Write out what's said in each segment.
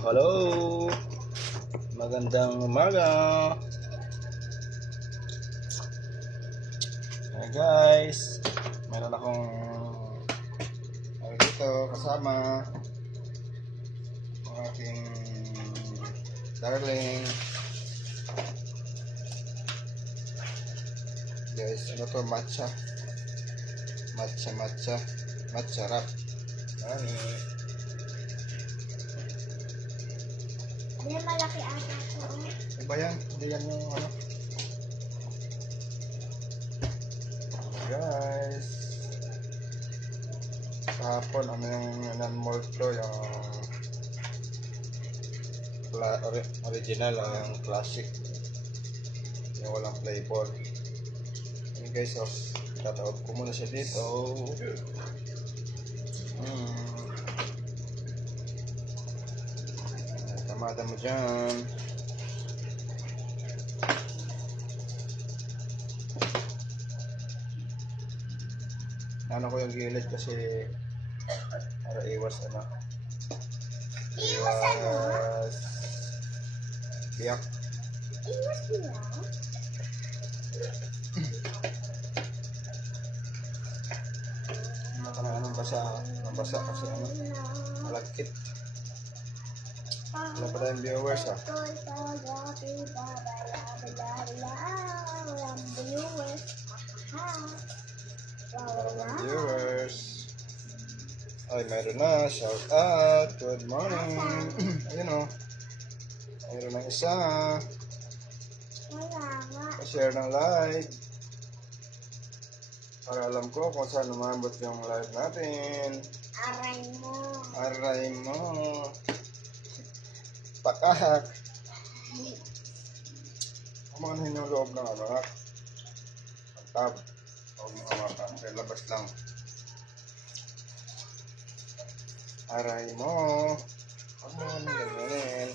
Hello! Magandang umaga! Hey guys! Meron akong dito kasama ang aking darling. Guys, ano to? Matcha wrap. Ani. Hindi malaki ata ko. Ano ba yan? Hindi yan yung ano. Guys, kahapon ano yung non-mold ko, yung original, yung classic, yung walang flavor. Yun guys, so tataob ko muna siya dito. Tamada mo dyan. Ano ko yung gilid kasi para iwas ano. Iwas biyak. Iwas nila. Anong basa kasi ano, malagkit. Wala pa tayong viewers ha. Viewers. Ay, mayroon na. Shout out. Good morning. Ayun o. Mayroon na isa. Pa-share ng live. Para alam ko kung saan umabot yung live natin. Aray mo. Pakak. Kumanin yung loob ng ano ha. Tab. Huwag mo hawakan. Kaya labas lang. Aray mo. Huwag mo ganyan.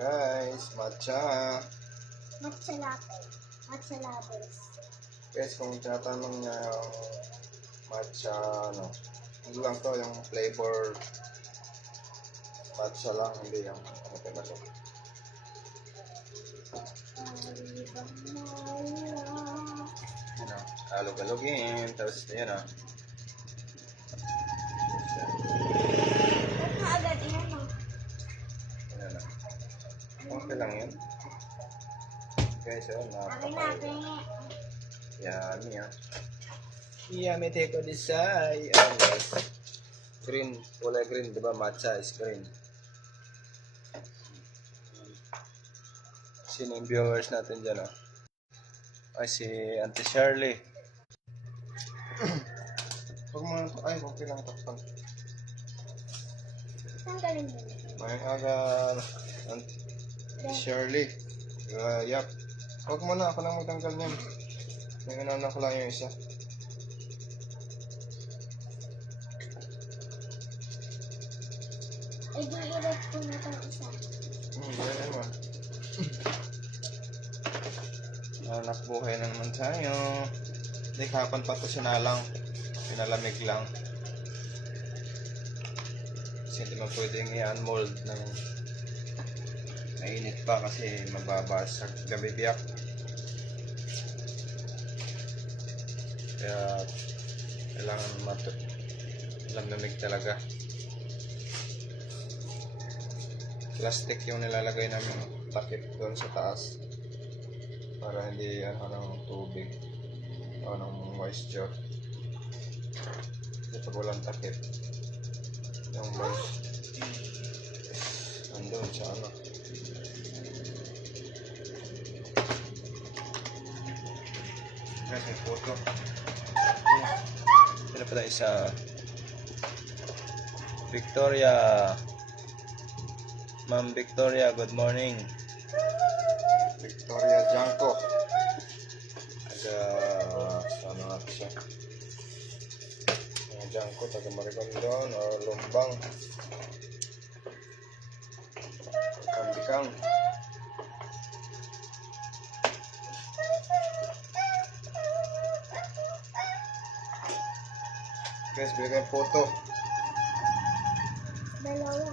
Guys, matcha. Matcha latte. Matcha lovers. Guys, kung tinatanong niya yung matcha, ano lang to, yung flavor matcha lang, hindi yung ano talaga. Ano, alog-alogin, tapos yun ah. Ba't agad iyan mo? Ano na. Okay lang yun. Guys, yun, Akin napakain. natin. Yummy ah. Yummy teko desai. Ayan guys. Green, kulay green, diba? Matcha is green. Sino yung viewers natin dyan ah? Ay, si Auntie Shirley. Huwag mo na, ay, okay lang takpan. Tanggalin mo. Mayang aga, Auntie Shirley. Yap. Huwag mo na, ako lang magtanggal niyan. May inauna ko lang yung isa. Eh, di i-rep ko na itong isa. Ganyan naman. Anak buhay na naman tayo. Hindi, kapan pa ito sinalang. Pinalamig lang. Kasi hindi man pwedeng i-unmold ng mainit pa kasi mababasag gabi biyak. Kaya kailangan lamig talaga. Plastic yung nilalagay namin takip doon sa taas para hindi ng tubig o ng moisture. Ito walang takip yung moisture nandun sa ano. Guys, may photo. Sila pala isa Victoria. Ma'am Victoria, good morning. Victoria Janko. Sana nga siya. Janko, taga Maricondon o Lumbang. Kambikang. Guys, bigyan ng photo. Dalawa.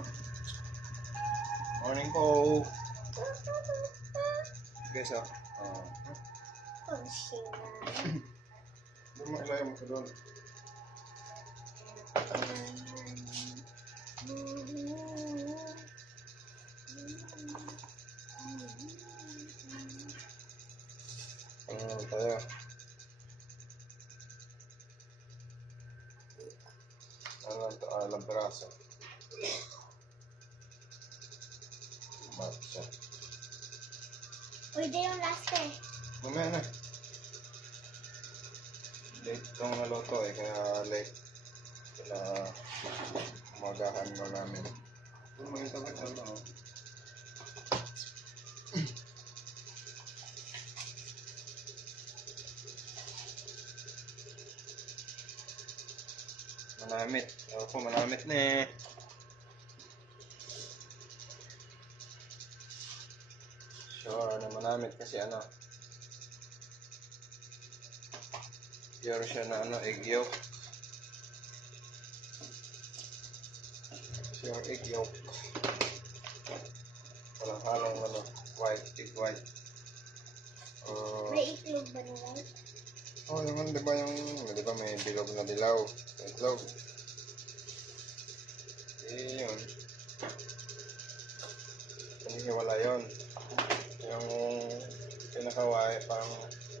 Morning po. Guys, oh. Oh, sina. Doon mo ilay mo sa doon. Tayo. Alam peraso. Matcha. Pwede yung last eh. Mamaya na. Late itong naloto eh, kaya late. Kaya umagahan mo namin. Kung may tapat ano. Manamit. Ako manamit na eh. Sure na manamit kasi ano. Pure siya na ano, egg yolk. Pure egg yolk. Walang halong ano, white, egg white. May itlog ba na white? Oh, naman diba may bilog na dilaw. Itlog. Yun. Hinihiwala yun. Yung pinakaway, parang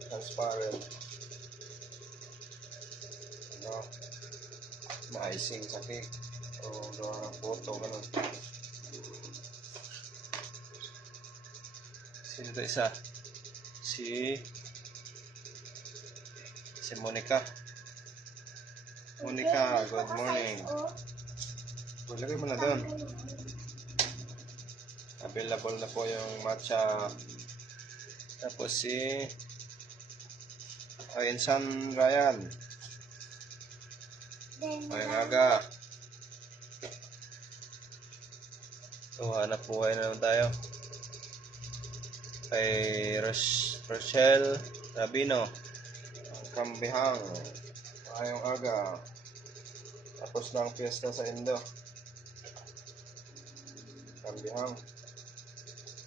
transparent. Ano, na-icing sa cake. O gawa ng photo, ganun. Sino ito isa? Si Monica. Monica, good morning. Lagay mo na doon. Available na po yung matcha. Tapos si Insan Ryan. Ngayong aga. So, hanap buhay na naman tayo. Kay Rochelle Rabino. Kambihang. Ngayong aga. Tapos na ang piyesta sa Indo. Kambihang.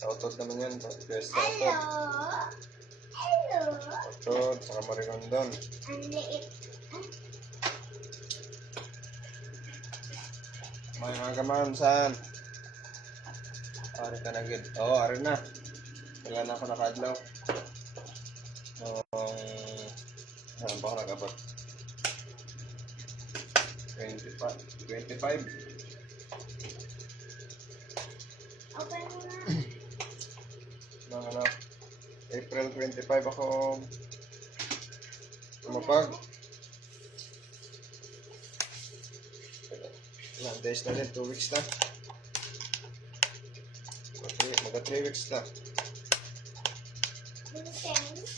Tautod naman yan. Piyesta Hello! utod. Hello! Utod. Saka Marigondon. Ang liit. May mga man, saan? Ari ka na gid. Oo, ari na. Wala na ako nakadlaw. Saan pa ako nagabot? 25. Open mo na. Nang ano, April 25 ako lumapag. Ilang days na din, 2 weeks na. Mga 3 weeks na. Vincent.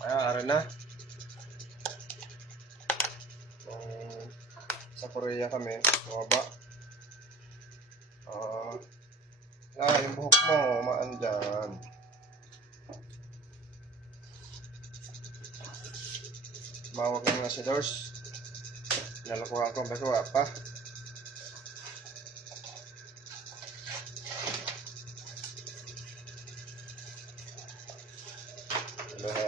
Ari na. Sa Korea kami, bumaba. Yung buhok mo, maan dyan. Mawag lang na si Dors. Nalakuhan ko, bago pa.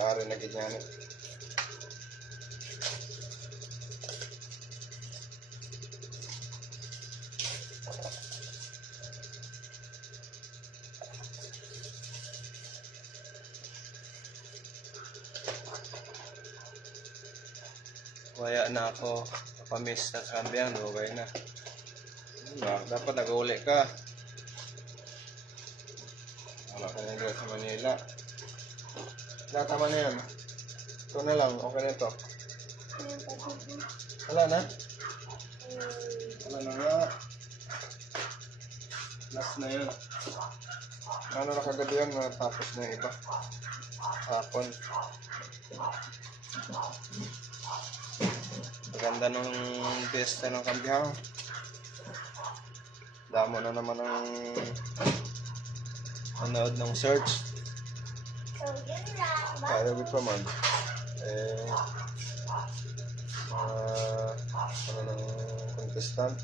Ari na ganyan. Waya na ako. Kapamiss na sa kambiyang, okay na. Dapat nag-uli ka. Wala ka na sa Manila. Tama na yan. Ito na lang. Okay na ito. Wala na? Wala na nga. Last na yan. Ano na kagabi yan? Tapos na yung iba. Hapon. Maganda nung pesta ng kambihang. Damo na naman ang manood ng search. So, yun lang. Kaya pa man. ano ng contestant.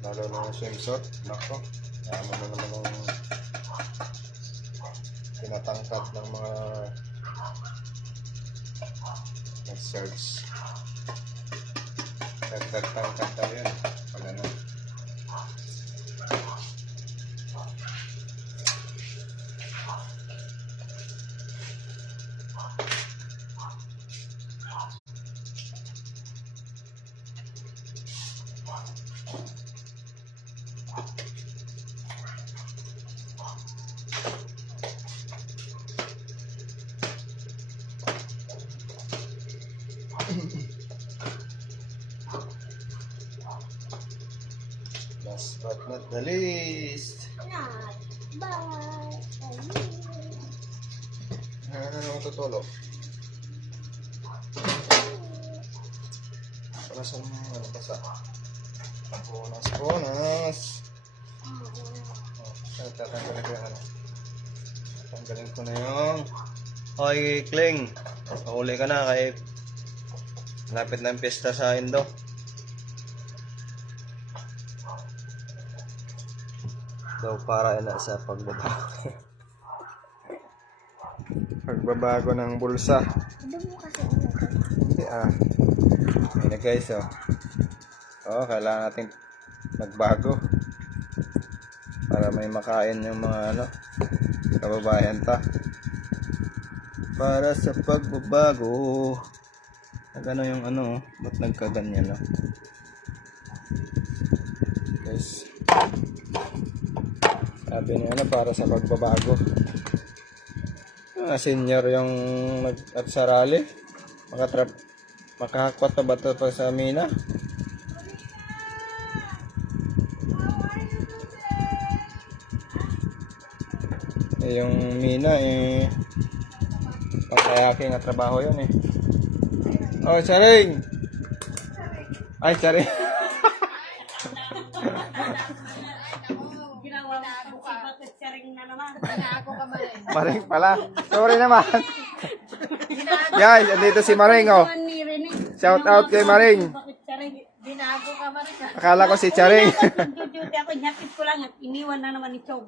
Lalo na swimsuit. Nako. Yaman na naman ang tinatangkad ng mga nag-search. Dagdag tangkad daw yun. Pag ano. Last but not the least. Not. Bye. Ano na matutulog? Para sa mga ano basa. Bonus. Tatanggalin ko yung ano. Tatanggalin ko na yung Hoy, Kling. Mahuli ka na kay lapit na ang piyesta sa Indo. So, para na sa pagbabago. Pagbabago ng bulsa. Doon mo kasi Hindi Ayun na guys, oh. Oh, kailangan natin magbago. Para may makain yung mga ano, kababayan ta. Para sa pagbabago. Nagano yung ano, ba't nagkaganyan, no? Guys. Sabi niya ano, para sa pagbabago. Senior yung at sa rally. Makahakwat na ba ito pa sa mina? Yung mina pang-kayaking na trabaho yun Oh, Charing! Ay, Charing! Maring pala. Sorry naman. Guys, andito si Maring, oh. Shout out kay Maring. Binago ka ba rin? Akala ko si Charing. Duty ako, nyapit ko lang at iniwan na naman ni Chong.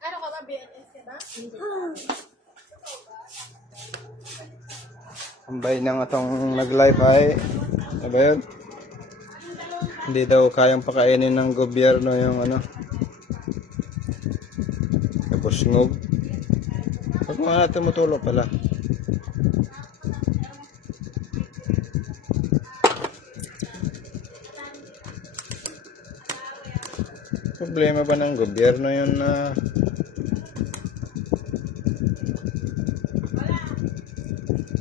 Ano ka ba? BNS ka ba? Ambay nang atong nag-live ay ano ba yun? Hindi daw kayang pakainin ng gobyerno yung ano tapos ngog. Pag mga tumutulog pala. Problema ba ng gobyerno yun na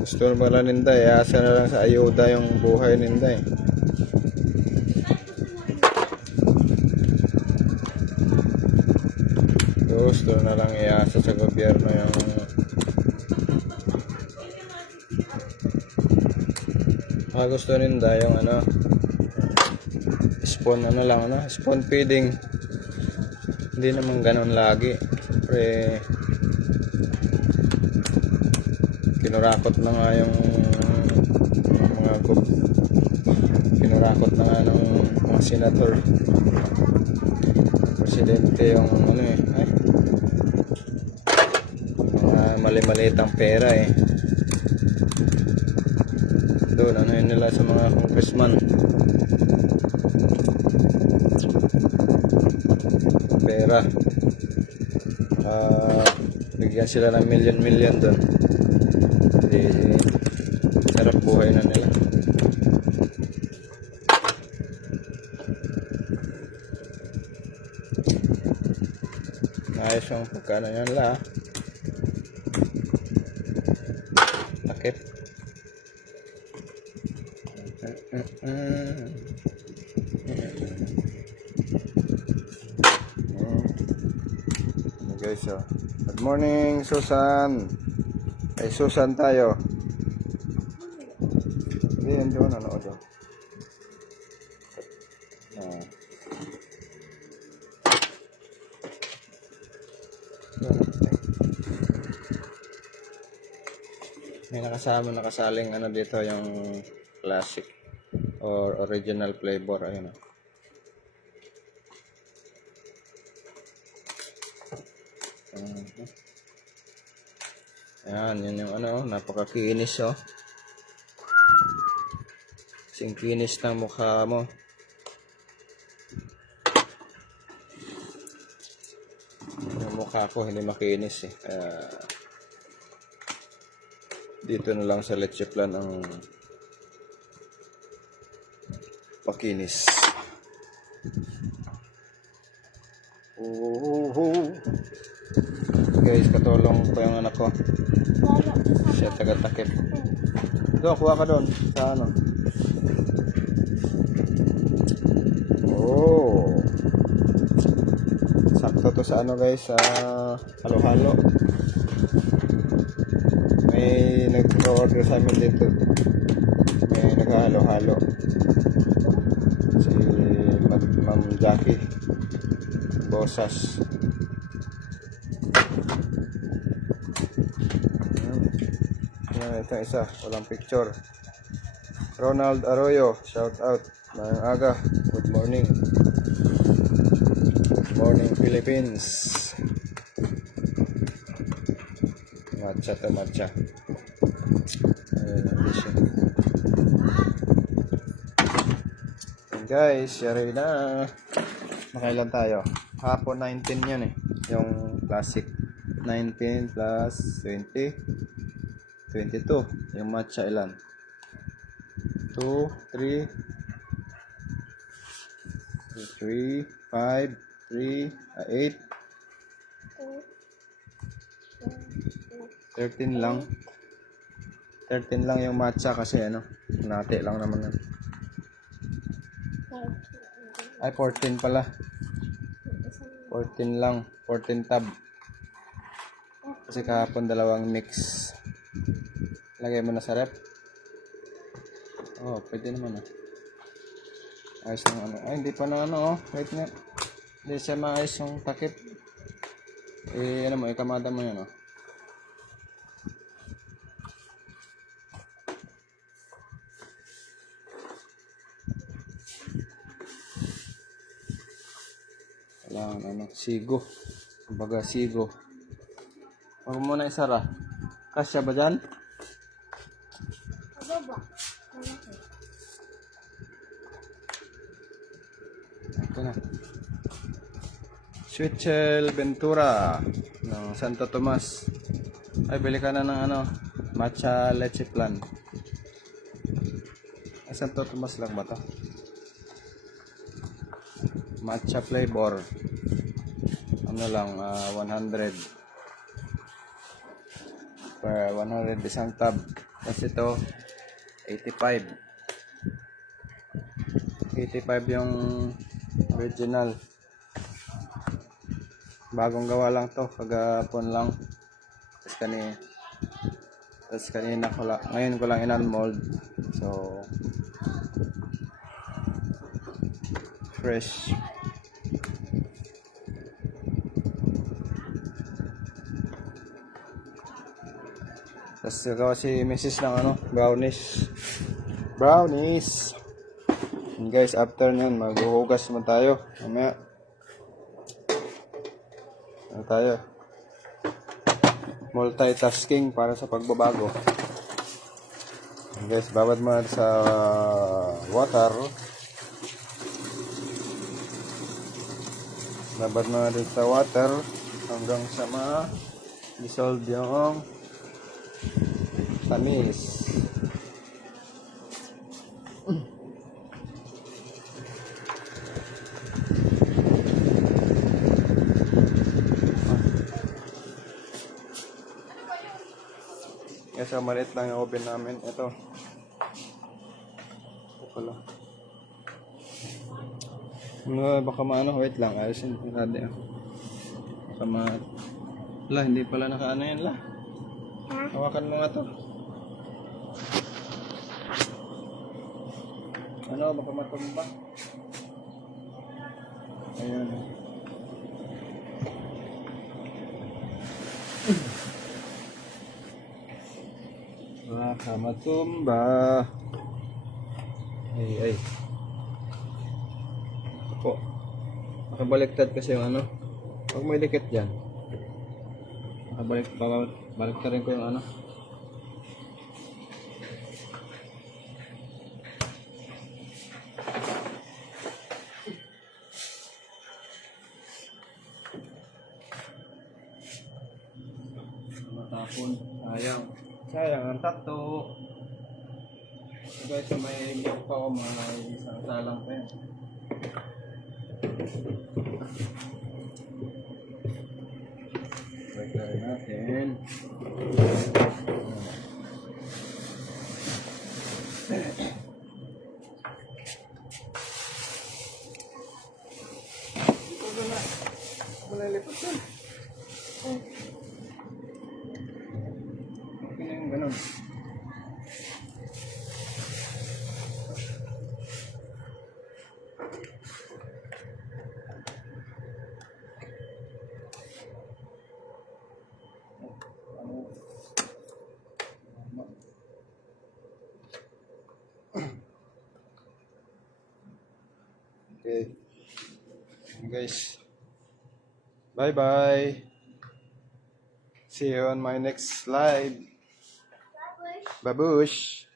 gusto pala ninda asa na lang sa ayuda yung buhay ninda gusto na lang iasa sa gobyerno yung gusto ninda yung ano spawn ano lang ano spawn feeding. Hindi naman ganun lagi pre kinurakot na nga yung mga kinurakot na nga ng mga senator presidente yung ano ay mga mali-malitang pera doon ano yun nila sa mga congressman pera bigyan sila ng million doon. Sarap buhay na nila. Ayos yung pagkano yan la. Takip. Guys, good morning Susan. Ay Susan tayo. Hindi yan doon ano doon. May nakasaling ano dito yung classic or original flavor. Ayun. Ayan, yun yung ano, napakakinis oh. Kasing kinis ng mukha mo. Yung mukha ko hindi makinis eh. Dito na lang sa leche plan ang pakinis. Guys, katulong ko yung anak ko. Siya taga-takip. Doon, kuha ka doon. Sa ano? Oh. Sakto to sa ano guys, sa halo-halo. May nag-order sa amin dito. May naghahalo-halo. Si Ma'am Jackie Bosas. Yan, ito isa. Walang picture. Ronald Arroyo. Shout out. Mayang aga. Good morning. Good morning Philippines. Matcha to matcha. Ayun ang mission. And guys, yari na. Makailan tayo? Hapon 19 yan eh. Yung classic. 19 plus 20. 22. Yung matcha ilan? 2, 3, 5, 3, 8. 13 lang. 13 lang yung matcha kasi ano, nati lang naman. Ay, 14 pala. 14 lang. 14 tab. Kasi kahapon dalawang mix. Lagay mo na sa rep. Oh, pwede naman ah. Ayos ng ano. Ay, hindi pa na ano oh. Wait nga. Hindi siya maayos yung takip. Ano mo, ikamada mo yun oh. Kailangan ano, sigo. Kumbaga sigo. Huwag mo na isara. Kasya ba dyan? Ito na. Sweet Shell Ventura ng Santo Tomas. Ay, bili ka na ng ano, matcha leche plan. Ay, Santo Tomas lang ba to? Matcha flavor. Ano lang, 100 per 100 isang tab. Tapos ito 85 yung original. Bagong gawa lang to, kagapon lang. Tapos kanina ko lang, ngayon ko lang in-unmold. So fresh. Tapos gawa si Mrs. ng ano, brownies. And guys, after nyan, maghuhugas naman tayo. Mamaya. Ano tayo? Multitasking para sa pagbabago. And guys, babad mo sa water. Babad mo din sa water hanggang sa ma-dissolve yung tamis. Kasi maliit lang yung oven namin. Ito pala. Baka maano, wait lang. Ayusin yung rade. Baka Wala, hindi pala nakaano yan la. Hawakan mo nga to. Ano, baka matumba. Ayan. Nakamatumba. Ay. Opo. Nakabaliktad kasi yung ano. Huwag may dikit dyan. Baliktad rin ko yung ano. Matapon. Sayang ang tato. So guys, may milk pa ako, mga isang salang pa yan. Break natin. Ito na. Malilipat yan. Okay na yung ganun. Okay. Guys. Bye bye. See you on my next live. Babush.